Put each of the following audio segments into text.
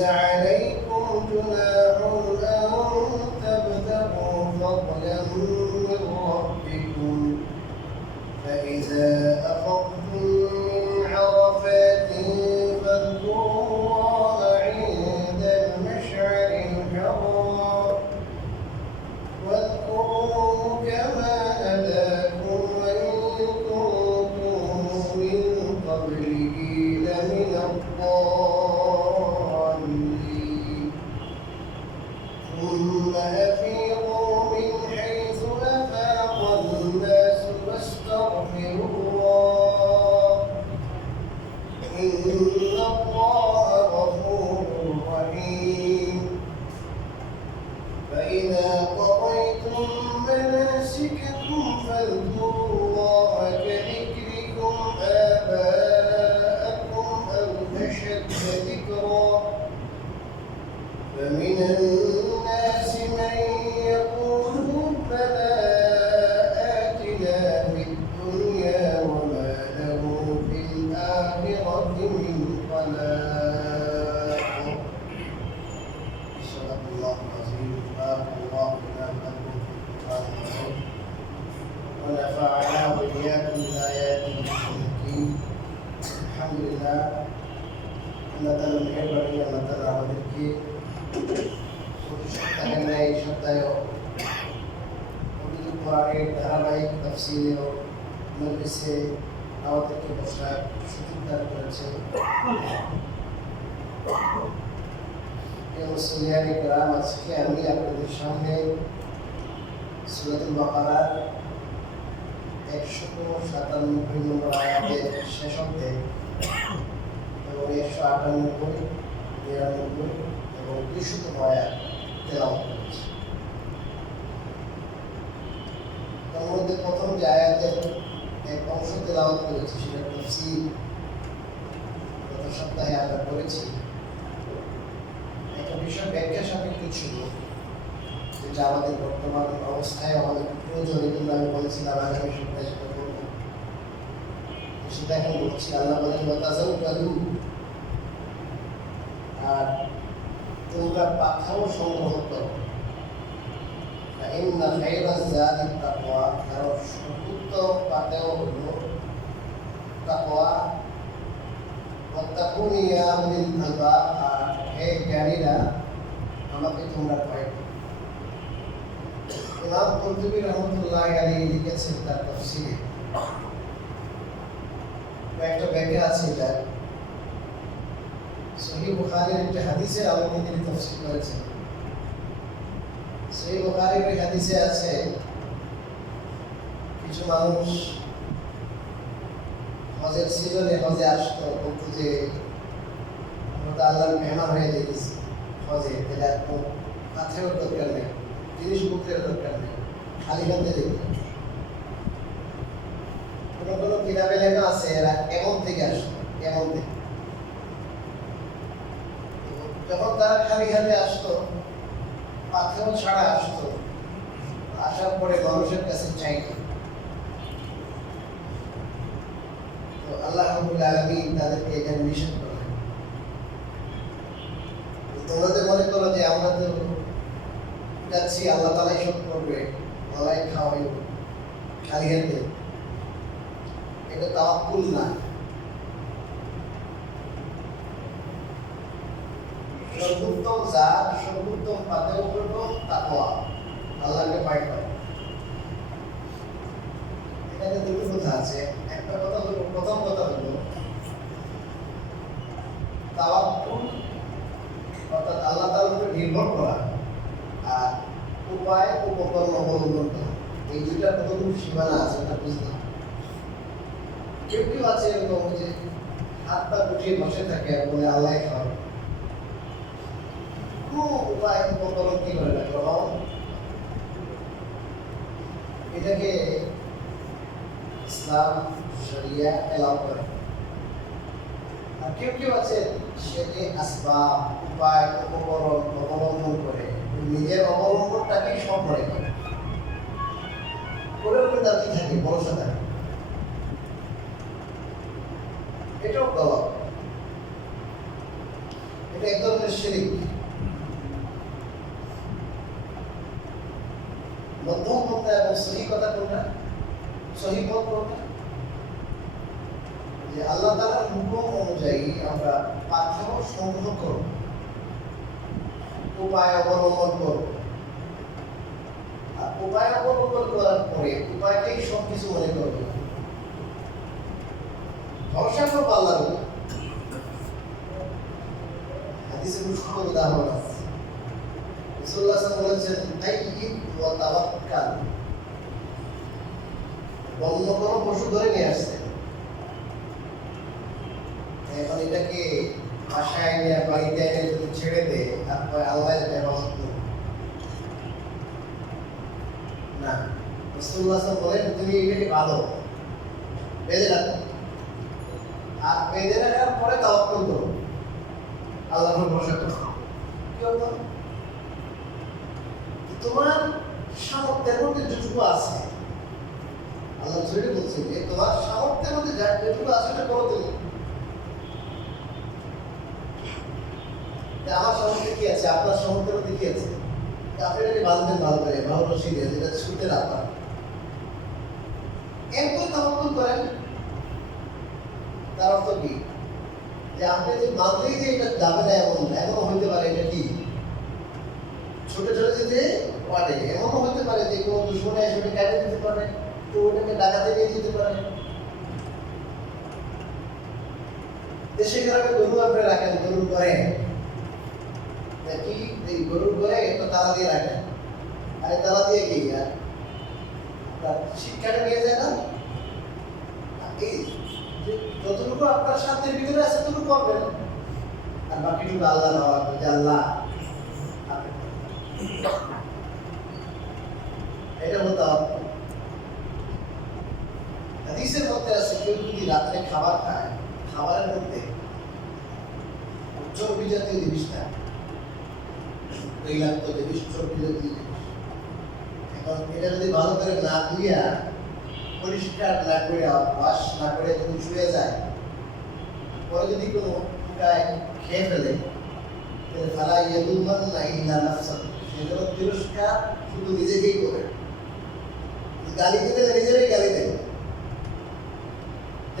عليكم جناح أن تبتغوا فضلا من ربكم فإذا أفضتم من عرفات فاذكروا الله عند المشعر الحرام واذكروه كما هداكم وإن كنتم من قبله لمن الضالين ثم أفيضوا من حيث أفاض الناس واستغفروا الله إن الله غفور رحيم فإذا قضيتم مناسككم فاذكروا الله كذكركم آباءكم أو أشد ذكرا فمن الناس من يقول ربنا آتنا في الدنيا وما له في الآخرة من خلاق صدق الله العظيم بارك الله لنا ولكم في القرآن العظيم ونفعنا وإياكم بآياته الحكيم الحمد لله আল্লাহ তাআলা মেহেরবানি আল্লাহ তাআলা আমাদেরকে এই সপ্তাহে পবিত্র কোরআনের ধারাবাহিক তাফসীর ও মজলিসে আমাদেরকে বসার সুযোগ দান করেছেন। মুসলিয়ানি کرام আজকে আমি আপনাদের সামনে সূরাতুল বাকারার 197 নম্বর আয়াতের শেষ অংশে এবং 198, 99 এবং 200 আয়াত তেলাওয়াত করেছি। তার মধ্যে প্রথম যে আয়াতের এক অংশ তেলাওয়াত করেছি সেটা তাফসীর গত সপ্তাহে আমরা করেছি। একটা বিষয় ব্যাখ্যা সাপেক্ষ ছিল যেটা আমাদের বর্তমান অবস্থায় আমাদের প্রয়োজন, এই জন্য আমি বলেছিলাম আগামী সপ্তাহে সেটা করবো। সেটা এখন বলছি। আল্লাহ বলেন ওয়াতাজাওয়াদু, আর তোমরা পাখাও সংগ্রহ করো। ইন্না খায়রাজ যাদিত তাকওয়া, কারণ সর্বোত্তম পাথেয় হলো তাকওয়া। ওয়াত্তাকুনি ইয়া উলিল আলবাব, আর হে জ্ঞানীরা আমাকে তোমরা ভয় করো। ইমাম কুরতুবী রাহমাতুল্লাহি আলাইহি লিখেছেন তার তাফসীরে, একটা ব্যাখ্যা আছে এটা সহিহ বুখারীর একটা হাদিসের আলোকে তিনি তাফসীর করেছেন। সহিহ বুখারীর এই হাদিসে আছে কিছু মানুষ হজের সিজনে হজে আসতো, বলতো যে আমরা তো আল্লাহর মেহমান হয়ে যেতেছি হজে, তাহলে এখন পাথরের দরকার নেই, জিনিসপত্রের দরকার নেই, খালি হাতে যেতে। কোনো কোনো কিতাবে লেখা আছে এরা এমন থেকে আসতো, এমন থেকে। যখন তারা খালি হাতে আসতো, পাথর ছাড়া আসতো, আসার পরে মানুষের কাছে চাইতো। তো আল্লাহ রাব্বুল আলামিন তাদেরকে এখানে নিষেধ করলেন, তোমরা যে মনে করো যে আমরা তো যাচ্ছি আল্লাহ তাআলাই সব করবে, আল্লাহ খাওয়াইব খালি হাতে, এটা তাওয়াক্কুল না। সর্বোত্তম জাত, সর্বোত্তম পাথেয় হলো তাকওয়া, আল্লাহকে ভয় করা। এখানে দুটো কথা আছে। একটা কথা হলো, প্রথম কথা হলো তাওয়াক্কুল, অর্থাৎ আল্লাহ তাআলার উপর নির্ভর করা, আর উপায় উপকরণ অবলম্বন করা। এই দুইটার কতটুকু সীমানা আছে এটা বুঝতে হবে। কেউ কেউ আছে এরকম যে হাত পা গুটিয়ে বসে থাকে বলে আল্লাহ খাওয়াবে, উপায় উপকরণ কি করে না গ্রহণ, এটাকে ইসলাম শরিয়া এলাও করে। আর কেউ কেউ আছে সেটি আসবাব, উপায় উপকরণ অবলম্বন করে, নিজের অবলম্বনটাকে সব মনে করে, করে তার কি থাকে ভরসা থাকে, এটাও গলত। এটা এক ধরনের শিরিক। মধ্যম পন্থা এবং সহি কথা কোনটা? সহি পথ কোনটা? যে আল্লাহ তাআলার হুকুম অনুযায়ী আমরা পাথর সংগ্রহ করব, উপায় অবলম্বন করব, আর উপায় অবলম্বন করার পরে উপায়টাই সব কিছু মনে করবে, ভরসা করবো আল্লাহর উপর। হাদিসে মুশকিল উদাহরণ আছে। রাসূলুল্লাহ সাল্লাল্লাহু আলাইহি ওয়াসাল্লাম বলেছেন তাইয়িব ওয়া তাওয়াক্কাল। অন্য কোনো পশু ধরে নিয়ে আসছে, এখন এটাকে বাসায় নিয়ে বাড়িতে এনে যদি ছেড়ে দে তারপরে আল্লাহ হেফাজত করবে না। রাসূলুল্লাহ সাল্লাল্লাহু আলাইহি ওয়াসাল্লাম বলেন তুমি এটাকে ভালো বেঁধে রাখো, আর বেঁধে রাখার পরে তাওয়াক্কুল করো, আল্লাহর উপর ভরসা করো। কি হতো? তোমার সামর্থ্যের মধ্যে যেটুকু আছে, আল্লাহ জোরে বলছে যে তোমার সামর্থ্যের মধ্যে যেটুকু আছে সেটা করো তুমি। আমার সামর্থ্যে কি আছে, আপনার সামর্থ্যের মধ্যে কি আছে, আপনি এটাকে বাঁধবেন ভালো করে, ভালো রশি দিয়ে, যেটা ছুটতে না পারেন। এরপর তাওয়াক্কুল করেন। তার অর্থ কি? যে আপনি যে বাঁধলেই যে এটা যাবে না এমন না, এমনও হইতে পারে এটা কি ছোটে ছোটে যেতে পারে, এমনও হইতে পারে যে কোনো দুশ্মনে এসে ওটা কেটে দিতে পারে, তো ওটাকে ডাকাতে নিয়ে যেতে পারে। দেশে গ্রামে গরু আপনি রাখেন, গরুর ঘরে কি এই গরুর ঘরে একটা তালা দিয়ে রাখেন, আর তালা দিয়ে কি আপনার শিক্ষাটা নিয়ে যায় না। এই যতটুকু আপনার সাধ্যের ভিতরে আছে ততটুকু করবেন, আর বাকিটুকু আল্লাহ নেওয়া লাগবে যে আল্লাহ এটা হতো। হাদিসের মধ্যে আছে কেউ যদি রাত্রে খাবার খায়, খাবারের মধ্যে চর্বি জাতীয় জিনিস থাকে, তৈলাক্ত জিনিস, চর্বি জাতীয় জিনিস, এখন এটা যদি ভালো করে না ধুইয়া পরিষ্কার না করে ওয়াশ না করে যদি শুয়ে যায়, পরে যদি কোনো পোকায় খেয়ে ফেলে, তাহলে ফালা ইয়াদুল্লাহ ইল্লা নাফসাহু, সেজন্য তিরস্কার শুধু নিজেকেই করে। গালি দিতে নিজেরাই গালি দেয়,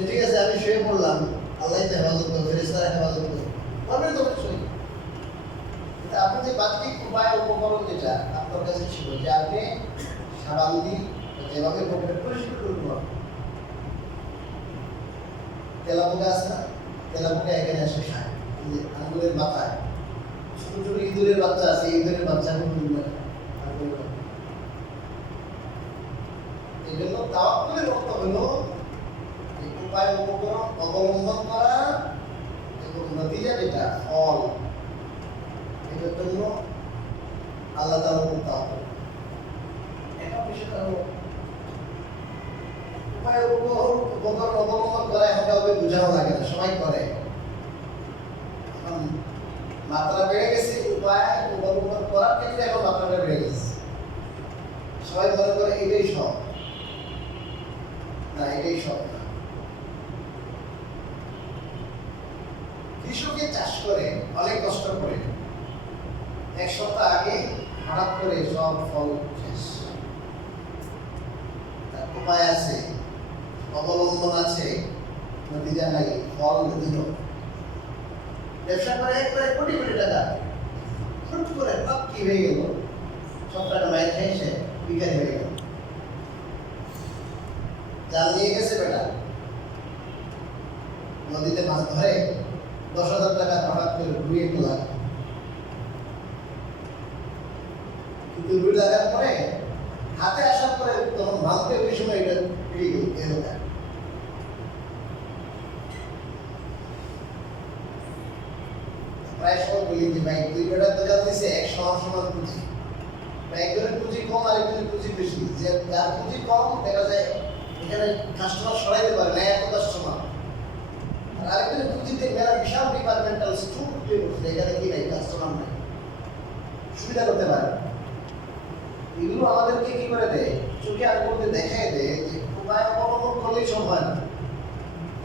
ঠিক আছে আমি শুয়ে পড়লাম, আল্লাহ হেফাজত করবে, ফেরেশতারা হেফাজত করবে, করবেন তো অবশ্যই। আপনি যে বাহ্যিক উপায় উপকরণ যেটা আপনার কাছে ছিল, যে আপনি সাবান দিয়ে যেভাবে পকেট পরিষ্কার করবো, তেলাপোকা আছে না, তেলাপোকা এখানে আসে খায়, আঙ্গুলের মাথায় ছোট ছোট ইঁদুরের বাচ্চা আছে, ইঁদুরের বাচ্চা এই জন্য তাওয়াক্কুলের অর্থ হলো উপায় উপকরণ অবলম্বন করা এবং নতিজা যেটা ফল, এটার জন্য আল্লাহ তাআলার উপর তাওয়াক্কুল। এটা বিষয়টা হলো উপায় উপকরণ অবলম্বন করা, এখন কাউকে বোঝানো লাগে না, সবাই করে। এখন মাত্রা বেড়ে গেছে, উপায় অবলম্বন করার ক্ষেত্রে এখন মাত্রাটা বেড়ে গেছে, সবাই মনে করে এটাই সব না, এটাই সব না। কৃষকে চাষ করে অনেক কষ্ট করে, এক সপ্তাহ আগে হঠাৎ করে সব ফল শেষ, তার উপায় আছে, অবলম্বন আছে, নতিজা নাই, ফল দিল। ব্যবসা করে একবারে কোটি কোটি টাকা, হুট করে সব কি হয়ে গেল, সব টাকা মায়ের খেয়ে সে বিকারি হয়ে গেল। জাল নিয়ে গেছে বেটা, নদীতে মাছ ধরে 10,000 টাকা হঠাৎ করে ডুবিয়ে তোলা, কিন্তু ডুবে লাগার পরে হাতে আসার পরে তখন ভাবতে ওই সময় এটা পেয়ে গেল এলাকা। প্রায় সময় বলি যে ভাই দুই বেটা তো জানতেছে এক সমান সমান পুঁজি, একজনের পুঁজি কম আর একজনের পুঁজি বেশি, যে যার পুঁজি কম দেখা যায় এখানে কাস্টমার সরাইতে পারে না, এত কাস্টমার, আর আরেকজনের পুঁজিতে মেলা বিশাল ডিপার্টমেন্টাল স্টোর তৈরি করছে, এখানে কি নাই, কাস্টমার নাই, সুবিধা করতে পারে। এগুলো আমাদেরকে কি করে দেয়, চোখে আর মধ্যে দেখাই দেয় যে উপায় অবলম্বন করলেই সব হয় না,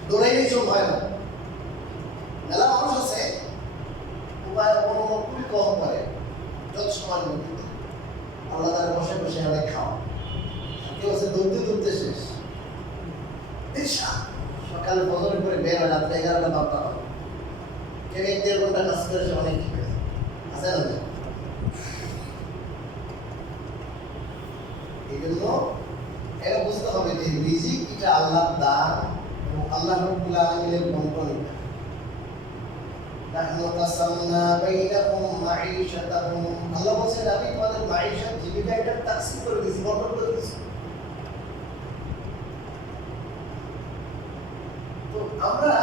দৌড়াইলেই সব হয় না। মেলা মানুষ আছে উপায় অবলম্বন খুবই কম করে, যত সময় মধ্যে আল্লাহ তারা বসে বসে অনেক খাওয়া, কেউ আছে দৌড়তে দৌড়তে শেষ, সকালে ফজরের করে বের হয় রাত্রে 11টা 12টা হয়, কেউ 1-1.5 ঘন্টা কাজ করে সে অনেক কি হয়েছে আছে না। এই জন্য এটা বুঝতে হবে যে রিজিক এটা আল্লাহর দান এবং আল্লাহ রাব্বুল আলামিনের বন্টন। নাহনু কাসামনা বাইনাকুম মাঈশাতাকুম, আল্লাহ বলেন আমি তোমাদের মাঈশাত জীবিকা এটা তাকসিম করে দিয়েছি, বন্টন করে দিয়েছি। তো আমরা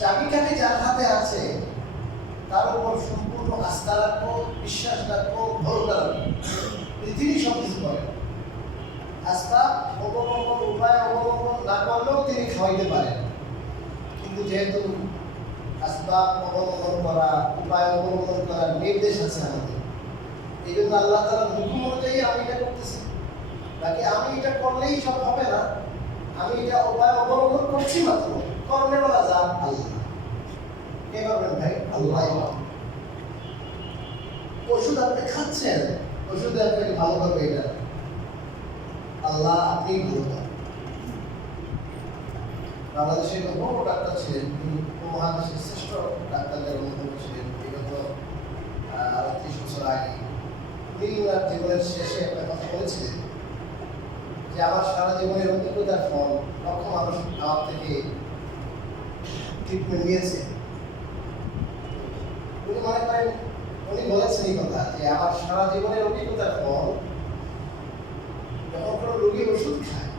চাবিকাঠি যার হাতে আছে তার উপর সম্পূর্ণ আস্থা রাখবো, বিশ্বাস রাখবো, ভরসা রাখবো, পৃথিবী সব কিছু করে। আস্থা অবলম্বন উপায় অবলম্বন না করলেও তিনি খাওয়াইতে পারেন, কিন্তু যেহেতু আস্থা অবলম্বন করা, উপায় অবলম্বন করার নির্দেশ আছে আমাদের, এই জন্য আল্লাহ তাআলার হুকুম অনুযায়ী আমি এটা করতেছি। বাকি আমি এটা করলেই সব হবে না, আমি এটা উপায় অবলম্বন করছি মাত্র, করলে বলা যান আল্লাহ। কে করবেন ভাই? আল্লাহ। ওষুধ আপনি খাচ্ছেন, ওষুধে আপনাকে ভালো করবে এটা আল্লাহ, আপনি ভালো করবেন। বাংলাদেশের বড় ডাক্তার ছিলেন, তিনি উপমহাদেশের শ্রেষ্ঠ ডাক্তারদের অন্যতম ছিলেন বিগত ৩০ বছর আগে। উনি ওনার জীবনের শেষে একটা কথা বলেছিলেন যে আমার সারা জীবনের অভিজ্ঞতার ফল, লক্ষ মানুষ আমার থেকে ট্রিটমেন্ট নিয়েছে। উনি মনে করেন, উনি বলেছেন এই কথা যে আমার সারা জীবনের অভিজ্ঞতার ফল, যখন কোনো রোগী ওষুধ খায়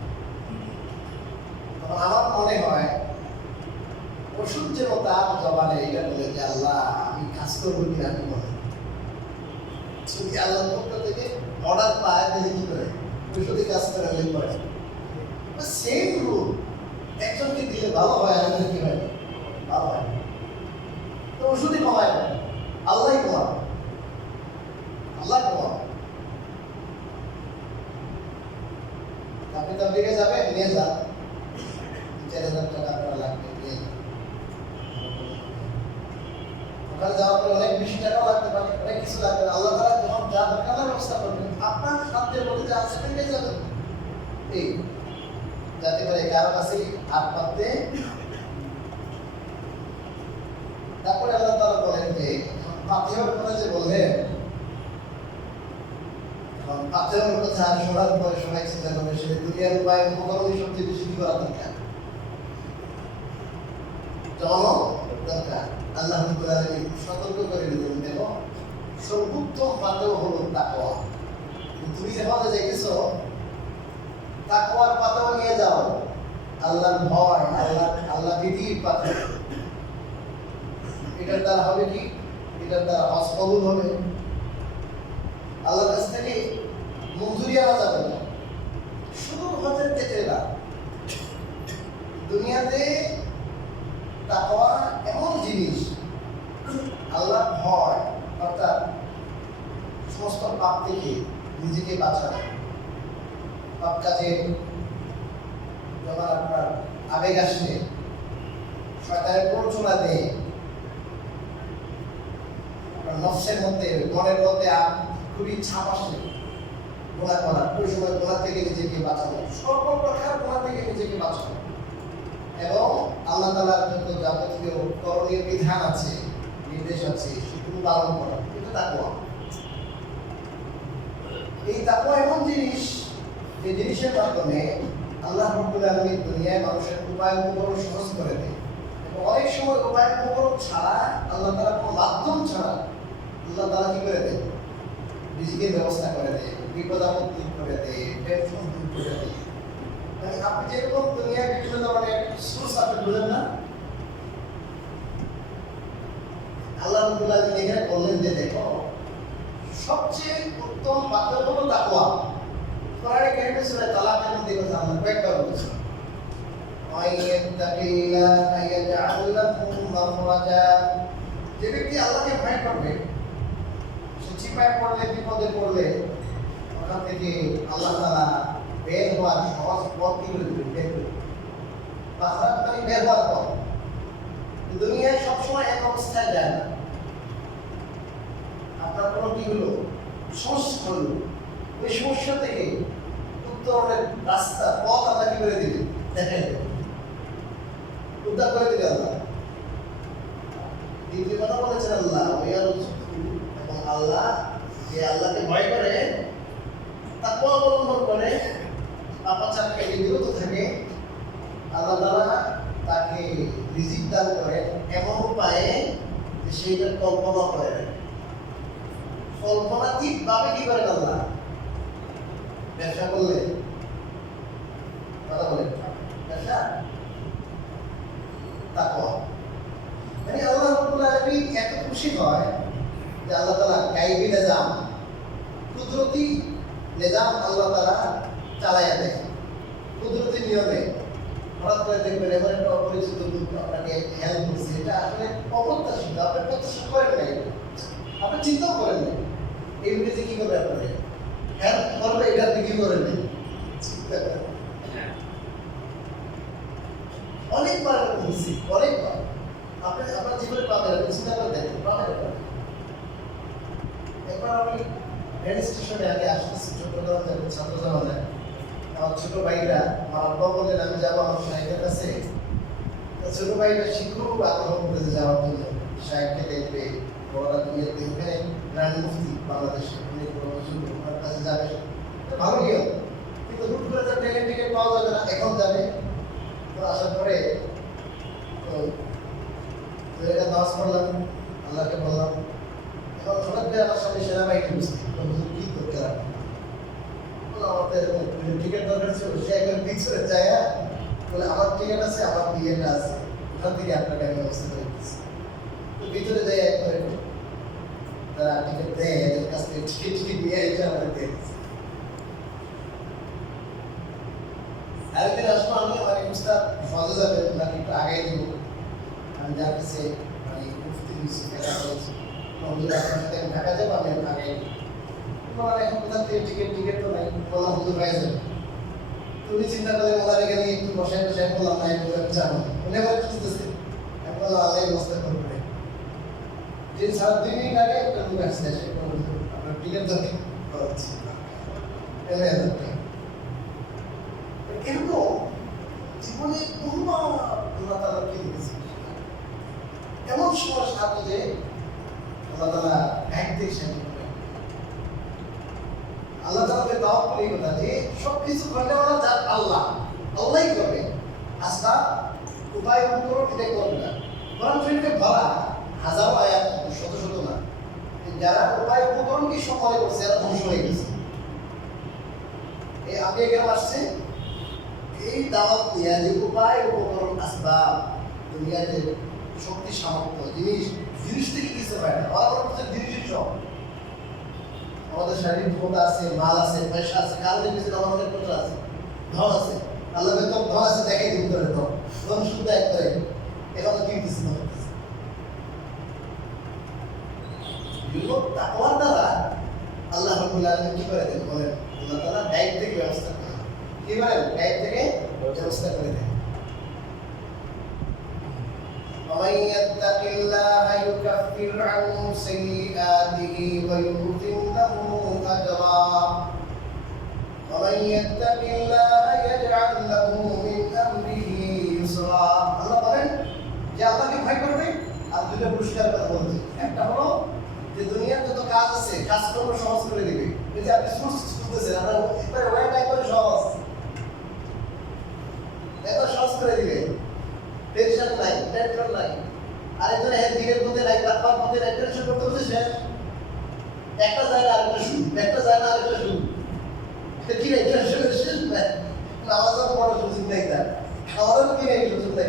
তখন আমার মনে হয় ওষুধ যেন তার জবানে এটা বলে যে আল্লাহ আমি কাজ করবো কিনা, আমি মনে যদি আল্লাহর পক্ষ থেকে অর্ডার পায় তাহলে কি করে ওষুধে কাজ করে করে সেম রূপ একজনকে দিলে ভালো হয়, আরেকজন কি হয় ভালো হয়। তো ওষুধই কমায় না, আল্লাহ কমাবে, আল্লাহ কমাবে। আপনি তাবলীগে যাবেন, নিয়ে যান, 4,000 টাকা আপনার লাগবে, নিয়ে যান। ওখানে যাওয়ার পরে অনেক বেশি টাকাও লাগতে পারে, অনেক কিছু লাগবে। আল্লাহ তাআলা যখন যা দরকার ব্যবস্থা করবেন, আপনার সাধ্যের মধ্যে যা আছে নিয়ে যাবেন, এই যাতে করে কারো কাছে হাত পাততে। তারপরে আল্লাহ তাআলা বলেন যে ফাতিহার কথা যে বললেন, ফাতিহার কথা শোনার পরে সবাই চিন্তা করবে সে দুনিয়ার উপায় উপকরণই সবচেয়ে বেশি করা দরকার, দরকার। আল্লাহ রাব্বুল আলামিন সতর্ক করে দিলেন, দেখো সর্বোত্তম পাতেও হলো তাকওয়া। তুমি যখন যাইতেছো তাকওয়ার পাতেও নিয়ে যাও, আল্লাহর ভয়, আল্লাহ ভীতির পাতে। এটার দ্বারা হবে কি? এটার দ্বারা হজ কবুল হবে, আল্লাহর কাছ থেকে মঞ্জুরি আনা যাবে না, শুধু হজের ক্ষেত্রে না, দুনিয়াতে তাকওয়া এমন জিনিস, আল্লাহর ভয় অর্থাৎ সমস্ত পাপ থেকে নিজেকে বাঁচানো। পাপ কাজে যখন আপনার আবেগ আসে, শয়তানের প্ররোচনা দেয়, আপনার নফসের মধ্যে, মনের মধ্যে খুবই ছাপ আসে গুনাহ করার, ওই সময় গুনাহ থেকে নিজেকে বাঁচানো, সর্বপ্রকার গুনাহ থেকে নিজেকে বাঁচানো, এবং আল্লাহ তাআলার যত যাবতীয় করণীয় বিধান আছে, নির্দেশ আছে, সেগুলো পালন করা, এটা তাকওয়া। এই তাকওয়া এমন জিনিস, যে জিনিসের মাধ্যমে আল্লাহ রাব্বুল আলামিন দুনিয়ায় মানুষের উপায় উপকরণ সহজ করে দেয়, এবং অনেক সময় উপায় উপকরণ ছাড়া, আল্লাহ তাআলা কোনো মাধ্যম ছাড়া আল্লাহ তাআলা কি করে দেয়? রিজিকের ব্যবস্থা করে দেয়, বিপদ আপদ দূর করে দেয়, টেনশন দূর করে দেয়। আপনি যেরকম দুনিয়ায় বিভিন্ন ধরনের সোর্স আপনি বুঝেন না, আল্লাহ রাব্বুল আলামিন এখানে বললেন যে দেখো সবচেয়ে উত্তম পাথর হলো তাকওয়া। কোরআনে কারিমে সূরা তালাকের মধ্যে কথা আমরা কয়েকবার বলেছি, আয়াত্তাকিল্লাহ ইয়াজআল লাহু মাখরাজা। যে ব্যক্তি আল্লাহকে ভয় করবে, সে চিপায় পড়লে, বিপদে পড়লে ওখান থেকে আল্লাহ তাআলা বের হওয়ার সহজ পথ কি করে দেবেন, বের করে। মাখরাজ মানে বের হওয়ার পথ। দুনিয়ায় সবসময় এক অবস্থায় যায় না। আপনার কোনো কি হলো, সমস্যা হলো, ওই সমস্যা থেকে উত্তরণের রাস্তা পথ আল্লাহ কি করে দিবে, দেখাই দেবে, উদ্ধার করে দিবে আল্লাহ। দ্বিতীয় কথা বলেছেন আল্লাহ, এবং আল্লাহ যে আল্লাহকে ভয় করে, তাকওয়া অবলম্বন করে, পাপাচার থেকে বিরত থাকে, আল্লাহ তাআলা তাকে রিজিক দান করেন এমন উপায়ে যে সেইটার কল্পনা করে না। কল্পনাতীত ভাবে কি করেন আল্লাহ? ব্যবসা করলে কথা বলেন, ব্যবসা তাকওয়া মানে আল্লাহ রাব্বুল আলামিন এত খুশি হয় যে আল্লাহ তাআলা গায়বী নিজাম, কুদরতি নিজাম আল্লাহ তাআলা চালায়া দেয় কুদরতি নিয়মে। হঠাৎ করে দেখবেন এমন একটা অপরিচিত লোক আপনাকে হেল্প করছে, এটা আসলে অপ্রত্যাশিত, আপনি প্রত্যাশা করেন নাই, আপনি চিন্তাও করেন নাই। এই যে কি করবে আপনাকে হেল্প করবে, এটা আপনি কি করেন নাই, চিন্তা করেন। অনেকবার বলছি, অনেকবার আপনি আপনার জীবনে পাবেন, আপনি চিন্তা করে দেখেন পাবেন। একবার আমি রেল স্টেশনে আগে আসতেছি, চট্টগ্রাম থেকে ছাত্র জমানায়, আমার ছোট ভাইরা আমার আব্বা বললেন আমি যাবো আমার সাহেবের কাছে। ছোট ভাইরা শিক্ষক আগ্রহ করেছে যাওয়ার জন্য, সাহেবকে দেখবে, বড়রা দুনিয়াতে ওখানে গ্রান্ড মুফতি বাংলাদেশে অনেক বড় হুজুর, ওনার কাছে যাবে, ভালো নিয়ম। কিন্তু হুট করে তার ট্রেনের টিকিট পাওয়া যাবে না, এখন যাবে। তো আসার পরে তো এটা নামাজ পড়লাম, আল্লাহকে বললাম। এখন হঠাৎ করে আমার সামনে সেনাবাহিনী বুঝতে হুজুর কি করতে রাখবে, আমাদের টিকিট দরকার ছিল, সে একবার পিছনে যায় বলে আমার টিকিট আছে, আমার বিয়েটা আছে, ওখান থেকে আপনাকে আমি ব্যবস্থা করে দিচ্ছি। তো ভিতরে যাই একবারে তারা টিকিট দেয়, এদের কাছ থেকে টিকিট নিয়ে এসে আমাদের দিয়ে দিচ্ছে। আরেকদিন আসবো আমি, আমার উস্তাদ ফজে যাবে, ওনাকে একটু আগাই দিব। আমি যার কাছে মানে মুফতি হয়েছি, দেখা করেছি, হুজুর আপনার সাথে আমি ঢাকা যাবো, আমি আগাই দিব। মানে এখন কোথা থেকে টিকিট তো নাই, বললাম হুজুর ভাই যাবে। তুমি চিন্তা করে ওনার এখানে একটু বসে বসে বললাম না একটু যাবো, উনি আবার খুঁজতেছে, আমি বললাম আল্লাহ ব্যবস্থা করবে। 3-4 মিনিট আগে একটা লোক আসছে, সে আপনার টিকিট দরকার করাচ্ছি এরকম জীবনে বহুবার আল্লাহ তাআলা কি দিয়েছে, এমন সময় সাথে যে আল্লাহ তাআলা একদিক সাথে আল্লাহ তাআলাকে দাওয়াত করে এই কথা যে সবকিছু করলে যার আল্লাহ, আল্লাহই করবে। আস্থা উপায় উপকরণ এটা করবে না। কোরআন শরীফে ভরা হাজারো আয়াত, শত শত না, যারা উপায় উপকরণকে সম্মানে করছে এরা ধ্বংস হয়ে গেছে। এই আমি এখানে আসছে এই দাওয়াত নিয়ে যে উপায় উপকরণ আসবাব, দুনিয়ার যে শক্তি সামর্থ্য জিনিস থেকে কিছু হয় না, ওরা জিনিসের সব। আমাদের শারীরিক ক্ষমতা আছে, মাল আছে, পয়সা আছে, কারণে কিছু আমাদের কথা আছে, ধন আছে, আল্লাহ বেতন ধন আছে, দেখাই দিন করে ধন শুদ্ধ এক করে এখন কি দিচ্ছে না তাকওয়ার দ্বারা আল্লাহ রাব্বুল আলামিন কি করে দেন বলেন, আল্লাহ তাআলা ডাইরেক্ট থেকে ব্যবস্থা করে, কি বলেন ডাইরেক্ট থেকে ব্যবস্থা করে দেন। ومن يتق الله يكفر عنه سيئاته ويعظم له أجرا ومن يتق الله يجعل له من أمره يسرا। আল্লাহ বলেন যে আল্লাহকে ভয় করবে আর দুটো পুরস্কার কথা বলছে। একটা হলো যে দুনিয়ার যত কাজ আছে কাজকর্ম সহজ করে দিবে, এই যে আপনি বুঝতেছেন আমরা একবারে ওয়াই টাইপ করে সহজ, একবার সহজ করে দিবে, টেনশন নাই, টেনশন নাই। আরেকজন দিনের মধ্যে নাই, তারপর মধ্যে নাই, টেনশন করতে বলছে শেষ, একটা জায়গা আরেকটা শুরু, একটা জায়গা আরেকটা শুরু, কি নাই টেনশনের শেষ নাই। নামাজও পড়ার সুযোগ নেই, তার আমারও কি নেই সুযোগ নেই,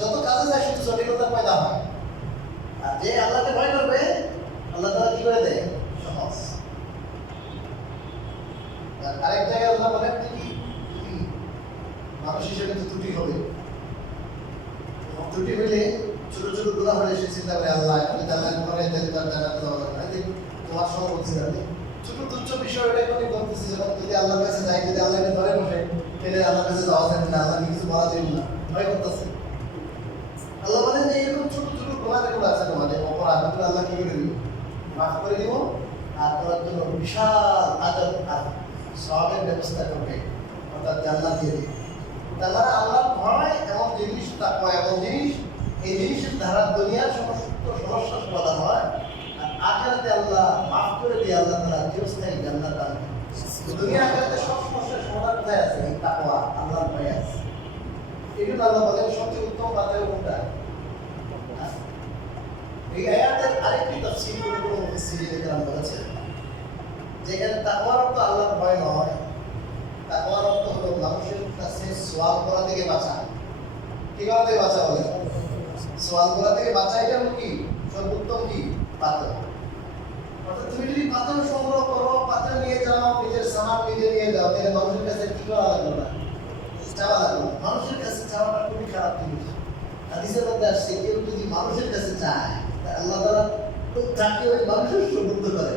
যত কাজে যায় শুধু জটিলতা পয়দা হয়। আর যে আল্লাহকে ভয় করবে আল্লাহ তাআলা কি করে দেয় সহজ। আরেক জায়গায় আল্লাহ বলেন কি মানুষ হিসেবে তো ত্রুটি হবে, ত্রুটি হইলে ছোট ছোট গুনাহ হলে সে চিন্তা করে আল্লাহ আমি জান্নাত করে দিলে তার জান্নাতে যাওয়া লাগবে না। তোমার সঙ্গে বলছি আমি ছোট তুচ্ছ বিষয় এটা এখনই বলতেছি, যখন যদি আল্লাহর কাছে যাই, যদি আল্লাহকে ধরে বসে তাহলে আল্লাহর কাছে যাওয়া যাবে না, আল্লাহকে কিছু বলা যাবে না, ভয় করতেছে। করে আল্লাহ কি করে দিব? মাফ করে দিব, আর তোমার জন্য বিশাল আজব আর সওয়াবের ব্যবস্থা করবে, অর্থাৎ জান্নাত দিয়ে দিবে। তার মানে আল্লাহর ভয় এমন জিনিস, তাকওয়া এমন জিনিস, এই জিনিসের দ্বারা দুনিয়ার সমস্ত সমস্যার সমাধান হয়, আর আখিরাতে আল্লাহ মাফ করে দিয়ে আল্লাহ তাআলা চিরস্থায়ী জান্নাত দান করেন। দুনিয়া আখিরাতে সব সমস্যার সমাধান কোথায় আছে? এই তাকওয়া, আল্লাহর ভয় আছে। এই জন্য আল্লাহ বলেন সবচেয়ে উত্তম বাতিল কোনটা? এই আয়াতের আরেকটি তাফসীর কোনো মুফাসসিরিনে কেরাম বলেছেন, যেখানে তাকওয়ার অর্থ আল্লাহর ভয় নয়, তাকওয়ার অর্থ হলো মানুষের কাছে সওয়াল করা থেকে বাঁচা। কি করা থেকে বাঁচা বলে? সওয়াল করা থেকে বাঁচা। এটা হলো কি সর্বোত্তম কি পাথর। অর্থাৎ তুমি যদি পাথর সংগ্রহ করো, পাথর নিয়ে যাও, নিজের সামান নিজে নিয়ে যাও, তাহলে মানুষের কাছে কি করা লাগবে না? চাওয়া লাগবে না। মানুষের কাছে চাওয়াটা খুবই খারাপ জিনিস। হাদিসের মধ্যে আসছে কেউ যদি মানুষের কাছে চায়, আল্লাহ তাআলা তাকে ওই মানুষের সুবুদ্ধ করে।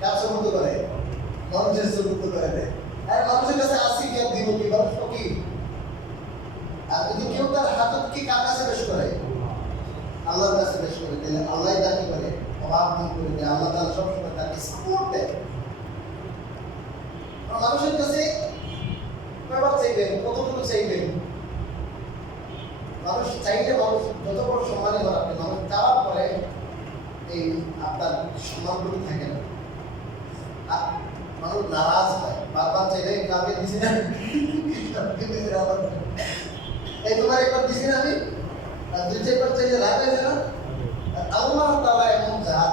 কার সুবুদ্ধ করে? মানুষের সুবুদ্ধ করে দেয়। আর মানুষের কাছে আসি কি দিব কি? মানুষ কি? আর যদি কেউ তার হাজত কি কার কাছে পেশ করে? আল্লাহর কাছে পেশ করে, তাহলে আল্লাহ তাকে করে অভাব দূর করে দেয়। আল্লাহ তাআলা সবসময় তাকে সাপোর্ট দেয়। মানুষের কাছে কয়বার চাইবেন? কতটুকু চাইবেন? মানুষ চাইলে মানুষ যত বড় সম্মানী হয়, আপনি মানুষ চাওয়ার পরে এই আপনার সম্মানটুকু থাকে না, আর মানুষ নারাজ হয়। বারবার চাইলে কাউকে দিছি না, এই তোমার একবার দিছি না আমি, আর দুই চারবার চাইলে রাগ হয়ে না। আল্লাহ তাআলা এমন জাত,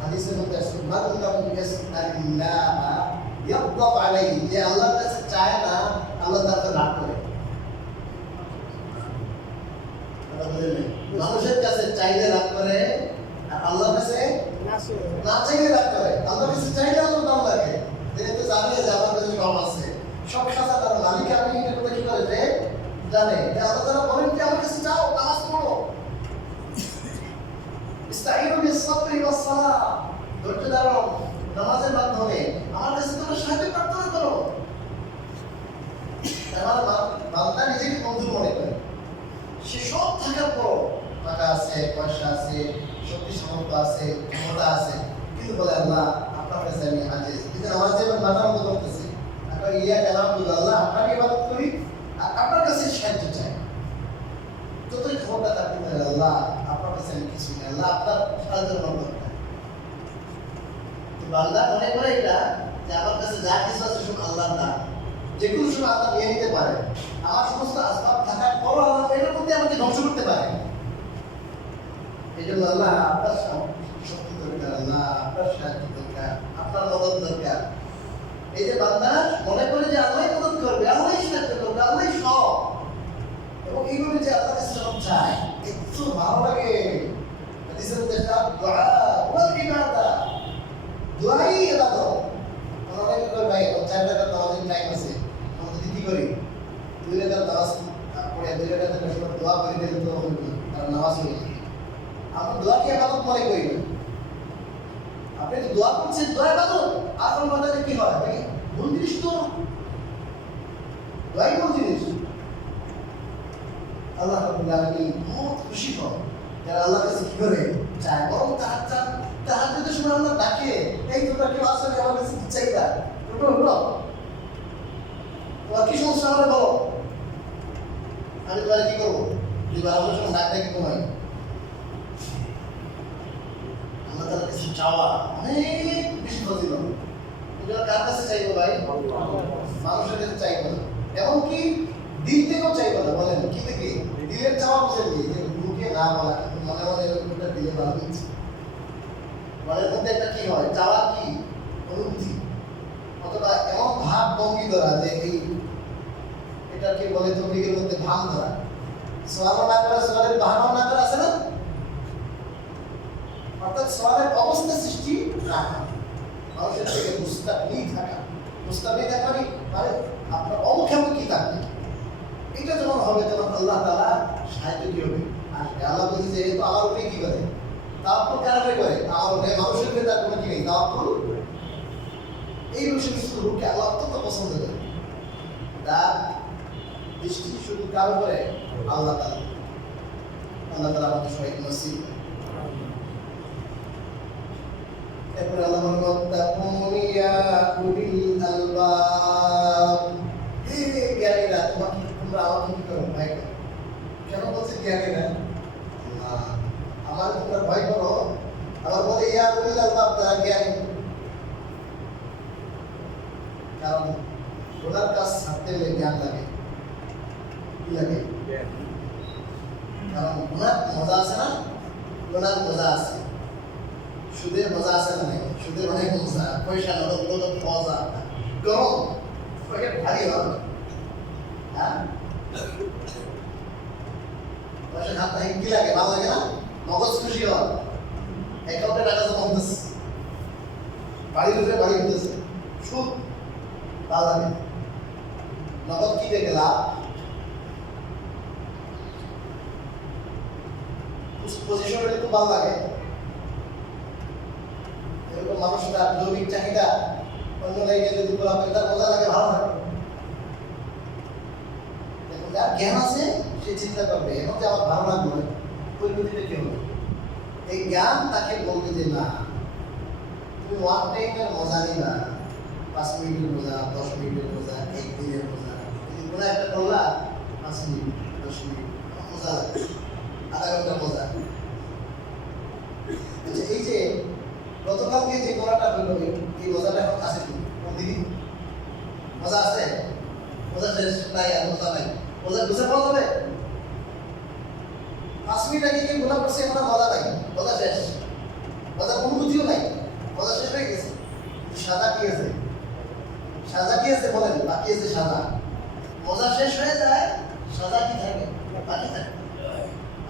হাদিসের মধ্যে আছে মান লাম ইয়াসআলিল্লাহ ইয়াগদাব আলাইহি, যে আল্লাহর কাছে চায় না আল্লাহ তাকে রাগ করে। মানুষের কাছে চাইলে রাগ করে, আর আল্লাহর কাছে না চাইলে রাগ করে। আল্লাহর কাছে চাইলে আল্লাহ দাম লাগে, যেহেতু জানে যে আমার কাছে সব আছে, সব খাজা তার মালিক। আমি এটা কথা কি করে যে জানে যে আল্লাহ তাআলা বলেন যে আমার কাছে চাও, নামাজ পড়ো, ইস্তাঈনু বিস-সাবরি ওয়াস-সালাহ, ধৈর্য ধারণ নামাজের মাধ্যমে আমার কাছে তোমরা সাহায্য প্রার্থনা করো। আমার বান্দা নিজেকে বন্ধু মনে করে, সে সব থাকার পর, টাকা আছে, পয়সা আছে, শক্তি সামর্থ্য আছে, ক্ষমতা আছে, কিন্তু বলে আল্লাহ আপনার কাছে আমি আজিজ। কিন্তু নামাজ যেমন মাথার মতো করতেছে, আপনার ইয়া কালাম আল্লাহ আপনাকে ইবাদত করি আর আপনার কাছে সাহায্য চাই। যতই ক্ষমতা থাকতে পারে আল্লাহ আপনার কাছে আমি কিছুই না, আল্লাহ আপনার সাহায্যের দরকার। বান্দা মনে করে এটা যে আমার কাছে যা কিছু আছে সব আল্লাহর না, যে কোনো সময় আল্লাহ নিয়ে নিতে পারে। আমার সমস্ত আসবাব থাকার পরও আল্লাহ এটার মধ্যে আমাকে ধ্বংস করতে পারে। এই জন্য আল্লাহ আপনার শক্তি দরকার, আল্লাহ আপনার সাহায্য দরকার, আপনার মদত দরকার। এই যে বান্দা মনে করে যে আল্লাহ মদত করবে, আল্লাহ সাহায্য করবে, আল্লাহ সব, এবং এইভাবে যে আল্লাহ কাছে সব চায়, একটু ভালো লাগে। হাদিসের মধ্যে একটা দোয়া ওয়াল ইবাদা, দোয়াই ইবাদত। আমরা কি করি ভাই, 4 টাকা নামাজের টাইম আছে, আমরা যদি কি করি 2 রাকাত নামাজ পড়ে 2 রাকাতের সময় দোয়া করে দিলে তো হবে না, কারণ নামাজ হয়ে যাবে। আমরা দোয়াকে ইবাদত মনে করি না। আপনি তো দোয়া করছেন, দোয়া ইবাদত। আসল মাথায় কি হয় ভাই? মূল জিনিস তো দোয়াই মূল জিনিস। আল্লাহ রাব্বুল আলামিন বহুত খুশি হয় যারা আল্লাহর কাছে কি করে চায়, বরং তাহাজ্জুদের সময় আল্লাহ ডাকে, এই তোমরা কেউ আসলে আমার কাছে কি চাইবা? তোমরা হলো তোমার কি সমস্যা হবে বলো, আমি তোমার কি করবো? যদি আমার সময় ডাক ডাকি তোমায়। আল্লাহ তাআলার কাছে চাওয়া অনেক বেশি ফজিলত। এটা কার কাছে চাইবো ভাই? মানুষের কাছে চাইবো না, এমনকি দিল থেকেও চাইবো না। বলেন কি থেকে? দিলের চাওয়া বুঝেন যে মুখে না বলা, কিন্তু মনে মনে ওটা দিলে ভালো হচ্ছে। মনের মধ্যে একটা কি হয়, চাওয়া কি অনুভূতি, অথবা এমন ভাব ভঙ্গি ধরা যে এই এটাকে বলে তবলিগের মধ্যে ভাব ধরা। সোয়াল না করা, সোয়ালের বাহানা না করা আছে না, অর্থাৎ সোয়ালের অবস্থা সৃষ্টি রাখা, মানুষের থেকে মুস্তাকনি থাকা। মুস্তাকনি থাকা মানে আপনার অমুখামুখি থাকবে। এটা যখন হবে তখন আল্লাহ তাআলা সাহায্য কি হবে? আসবে। আল্লাহ বলছে যে তো আমার উপরে কি করে? তাওয়াক্কুল কারে করে? আমার উপরে। মানুষের উপরে তার কোনো কি নেই, তাওয়াক্কুল। এই বিষয়বস্তু রূপকে আল্লাহ অত্যন্ত পছন্দ করে। তার দৃষ্টি শুধু কার উপরে? আল্লাহ তাআলা। আল্লাহ তাআলা আমাদের সবাইকে নসিব এরপরে আল্লাহ বলেন ওয়াত্তাকুন ইয়া উলিল আলবাব, হে জ্ঞানীরা তোমরা আমাকে কি করো, ভয় করো। কেন বলছে জ্ঞানীরা? আমার তোমরা ভয় করো। আবার বলে ইয়া উলিল আলবাব, তারা জ্ঞানী। কারণ ওনার কাজ ছাড়তে হলে জ্ঞান লাগে। কি লাগে? কারণ ওনার মজা আছে না, ওনার মজা আছে, সুদের মজা আছে না? সুদের অনেক মজা, পয়সা নগদ মজা, গরম পকেট ভারী হবে। হ্যাঁ, পয়সা হাত নাই কি লাগে, ভালো লাগে না? মগজ খুশি হয়, অ্যাকাউন্টে টাকা জমা হতেছে, বাড়ির উপরে বাড়ি হতেছে, সুদ ভালো লাগে। নগদ কি দেখে লাভ, পজিশনে একটু ভালো লাগে। এরকম মানুষটা জৈবিক চাহিদা অন্য লাইনে যদি বলা হয় তার মজা লাগে, ভালো লাগে। দেখুন, যার জ্ঞান আছে সে চিন্তা করবে এখন যে আমার ভালো লাগবে পরিণতিটা কি হবে। এই জ্ঞান তাকে বলবে যে না, তুমি ওয়ান টাইমের মজা নিবা, 5 মিনিটের মজা, 10 মিনিটের মজা, 1 দিনের মজা। যদি কোনো একটা করলা 5 মিনিট 10 মিনিট মজা লাগে, আধা ঘন্টা মজা। এই যে গতকালকে যে মজাটা হলো, এই মজাটা এখন আছে কি? কোন দিকে মজা আছে? মজা শেষ নাই, আর মজা নাই। মজা বুঝে পাওয়া যাবে? 5 মিনিট আগে কি গুণা করছে, এখন মজা নাই, মজা শেষ, মজার অনুভূতিও নাই, মজা শেষ হয়ে গেছে। সাজা কি আছে? সাজা কি আছে বলেন? বাকি আছে সাজা। মজা শেষ হয়ে যায়, সাজা কি থাকে? বাকি থাকে।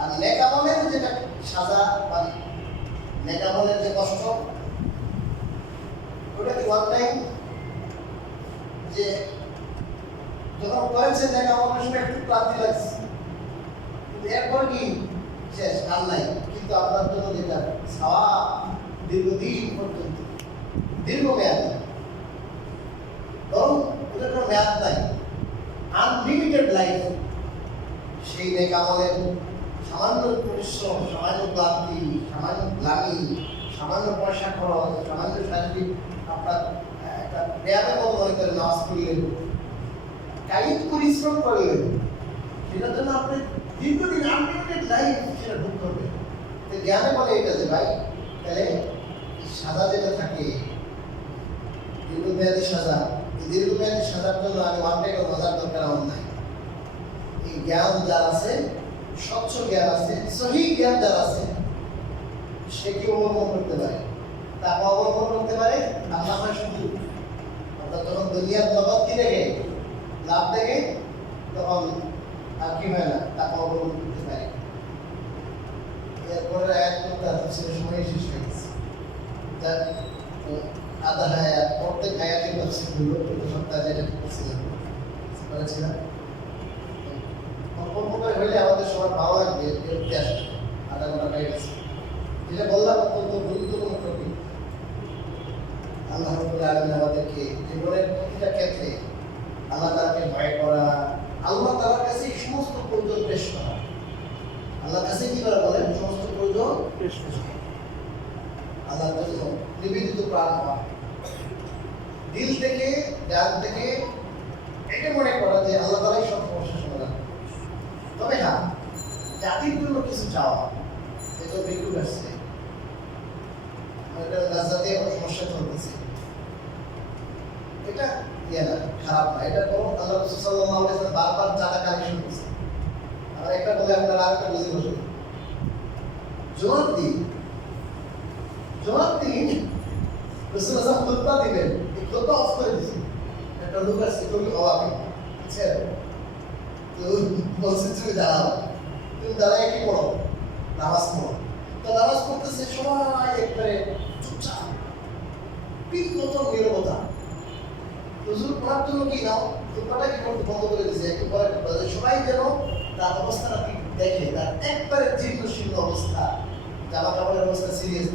আর নেক আমলের যেটা সাজা বা নেক আমলের যে কষ্ট, ওটা কি ওয়ান টাইম? যে যখন করেছেন নেক আমলের সময় একটু ক্লান্তি লাগছে, কিন্তু এরপর কি শেষ, আর নাই। কিন্তু আপনার জন্য যেটা সওয়াব দীর্ঘদিন পর্যন্ত, দীর্ঘমেয়াদ, বরং ওটার কোনো মেয়াদ নাই, আনলিমিটেড লাইফ। সেই নেক আমলের সামান্য পরিশ্রম, সামান্য ক্লান্তি, সামান্য গ্লানি, সামান্য পয়সা খরচ, সামান্য শারীরিক আপনার একটা ব্যায়ামের মতো মনে করে নামাজ পড়লেন, কায়িক পরিশ্রম করলেন, সেটার জন্য আপনি দীর্ঘদিন আনলিমিটেড লাইফ সেটা ভোগ করবেন। জ্ঞানে বলে এটা যে ভাই, তাহলে সাজা যেটা থাকে দীর্ঘমেয়াদী সাজা, এই দীর্ঘমেয়াদী সাজার জন্য আমি ওয়ান টাইম মজার দরকার আমার নাই। এই জ্ঞান যার আছে, স্বচ্ছ জ্ঞান আছে, সহি জ্ঞান যার আছে, সে কি অবলম্বন করতে পারে, তা অবলম্বন করতে পারে। আল্লাহ শুধু অর্থাৎ যখন দুনিয়ার জগৎ কি দেখে, লাভ দেখে, তখন আর কি হয় না, তা অবলম্বন করতে পারে। এরপরে একটা সময় শেষ হয়ে গেছে, যার আধা হায়াত, প্রত্যেক হায়াতের তফসিল হলো গত সপ্তাহে যেটা করছিলাম, করেছিলাম। অল্প করে হইলে আমাদের সবার ভালো লাগবে, বিরক্তি আসবে, আধা ঘন্টা হয়ে গেছে। যেটা বললাম অত্যন্ত গুরুত্বপূর্ণ টপিক। আল্লাহ রাব্বুল আলামিন আমাদেরকে জীবনের প্রতিটা ক্ষেত্রে আল্লাহ তাআলাকে ভয় করা, আল্লাহ তাআলার কাছে এই সমস্ত প্রয়োজন পেশ করা, আল্লাহর কাছে কি করা বলেন, সমস্ত প্রয়োজন পেশ করা, আল্লাহর জন্য নিবেদিত প্রাণ হওয়া, দিল থেকে, জান থেকে এটা মনে করা যে আল্লাহ তাআলাই সব সমস্যার সমাধান। তবে হ্যাঁ, জাতির জন্য কিছু চাওয়া, এটা বিদ্যুৎ আসছে, গাজাতে এখন সমস্যা চলতেছে, এটা ইয়ে না, খারাপ না, এটা বরং আল্লাহ রাসূল সাল্লাল্লাহু আলাইহি ওয়াসাল্লাম বারবার চাঁদা কালেকশন করছে। আর একটা বলে আপনারা আরেকটা বুঝে বসুন, জবাব দিন রাসূল সাল্লাল্লাহু খুতবা দিবেন, এই খুতবা অফ করে দিয়েছে। একটা লোক আসছে খুবই অবাক, বুঝছেন? তো বলছে তুমি দাঁড়াও, তুমি দাঁড়ায় কি পড়ো, নামাজ পড়ো। তো নামাজ পড়তেছে সবাই একবারে চুপচাপ, পিনমতো নীরবতা। হুজুর পড়ার জন্য কি নাও, খুতবাটা কি করতে বন্ধ করে দিয়েছে, একটু পরে সবাই যেন তার অবস্থাটা দেখে, তার একবারে জীর্ণ শীর্ণ অবস্থা, জামা কাপড়ের অবস্থা সিরিয়াস,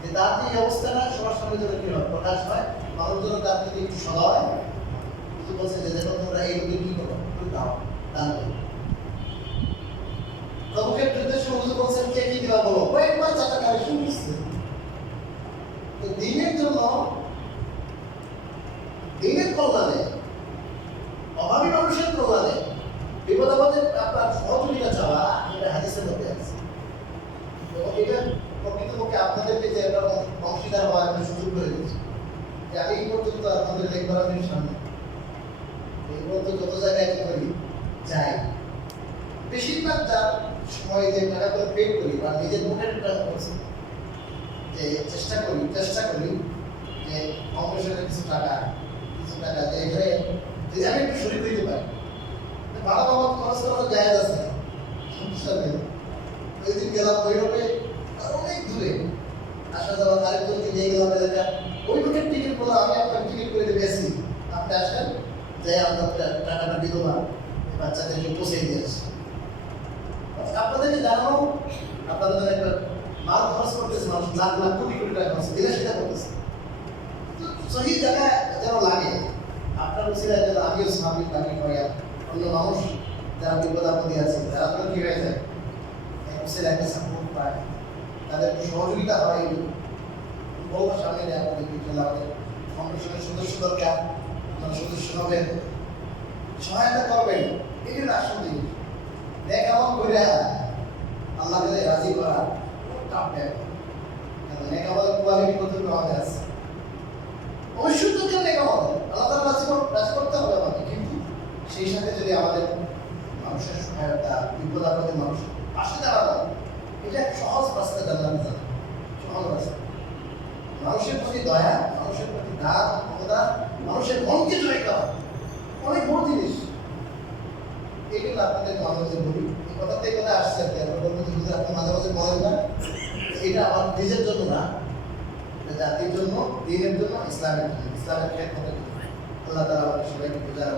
যে তার যে অবস্থাটা সবার সামনে যেন কি হয়, প্রকাশ হয়, মানুষ যেন তার প্রতি একটু সদা হয়। কিন্তু বলছে যে দেখো তোমরা এই লোকে কি করো, দাও দান করো। তবুকে উদ্দেশ্য হুজুর বলছেন কে কি দিবা বলো, কয়েকবার চারটা কালেকশন করছে। তো দিনে বিপদ আপদে আপনার সহযোগিতা চাওয়া এটা হাদিসের মধ্যে আছে। এবং এটা প্রকৃতপক্ষে আপনাদেরকে যে একটা অংশীদার হওয়ার একটা সুযোগ করে দিচ্ছে যে আমি এই পর্যন্ত আপনাদের দেখবার আমি সামনে এই পর্যন্ত যত জায়গায় কি করি যাই, বেশিরভাগ যার সময় যে টাকা করে পে করি বা নিজের পকেটের টাকা করছি, যে চেষ্টা করি যে কংগ্রেসের কিছু টাকা যে এখানে যদি আমি একটু শরীর হইতে পারি, ভাড়া বাবা খরচ করা যায় আছে সমস্যা নেই। ওই দিন গেলাম ওইভাবে অনেক দূরে আসা যাওয়া, আরেকজনকে নিয়ে গেলাম এলাকা, ওই লোকের টিকিট বলে আমি আপনার টিকিট করে দিয়েছি, আপনি আসেন যাই আমরা টাকাটা বিধবা বাচ্চাদেরকে পৌঁছে দিয়ে আসি। আপনাদেরকে জানানো আপনাদের একটা মাল খরচ করতেছে, মানুষ লাখ লাখ কোটি কোটি টাকা খরচ বিলাসিতা করতেছে, তো সহি জায়গায় যেন লাগে আপনার উচিলায় যেন আমিও স্বাভাবিক লাগে হয়। অন্য মানুষ যারা বিপদ আপদে আছে তারা আপনার কি হয়ে যায় উচিলায় একটা সাপোর্ট পায়, তাদের সহযোগিতা হয়। বড় সামনে নেয় আপনাদের বিকেল আমাদের কংগ্রেসের সদস্য দরকার, আপনারা সদস্য হবেন, সহায়তা করবেন, এটা আসল জিনিস। দেখ এমন করে আল্লাহকে রাজি করা টাফ ব্যাপার। নেক আমাদের কোয়ালিটি কতটুকু আমাদের আছে, অবশ্যই তো কেন নেক আমাদের আল্লাহ তাআলা রাজি করতে হবে আমাকে, কিন্তু সেই সাথে যদি আমাদের মানুষের সহায়তা, বিপদ আপদে মানুষ পাশে দাঁড়ানো, এটা এক সহজ রাস্তা জানলাম, সহজ রাস্তা। মানুষের প্রতি দয়া, মানুষের প্রতি দান, অবদান, মানুষের মনকে জয় করা অনেক বড় জিনিস। এইগুলো আপনাদের মাঝে মাঝে বলি, এই কথাতে কথা আসছে আর কি। আমরা বলবো যে আপনি মাঝে মাঝে বলেন না, এটা আমার নিজের জন্য না, এটা জাতির জন্য, দিনের জন্য, ইসলামের জন্য, ইসলামের ক্ষেত্রে। আল্লাহ তাআলা আমাদের সবাইকে বুঝায়।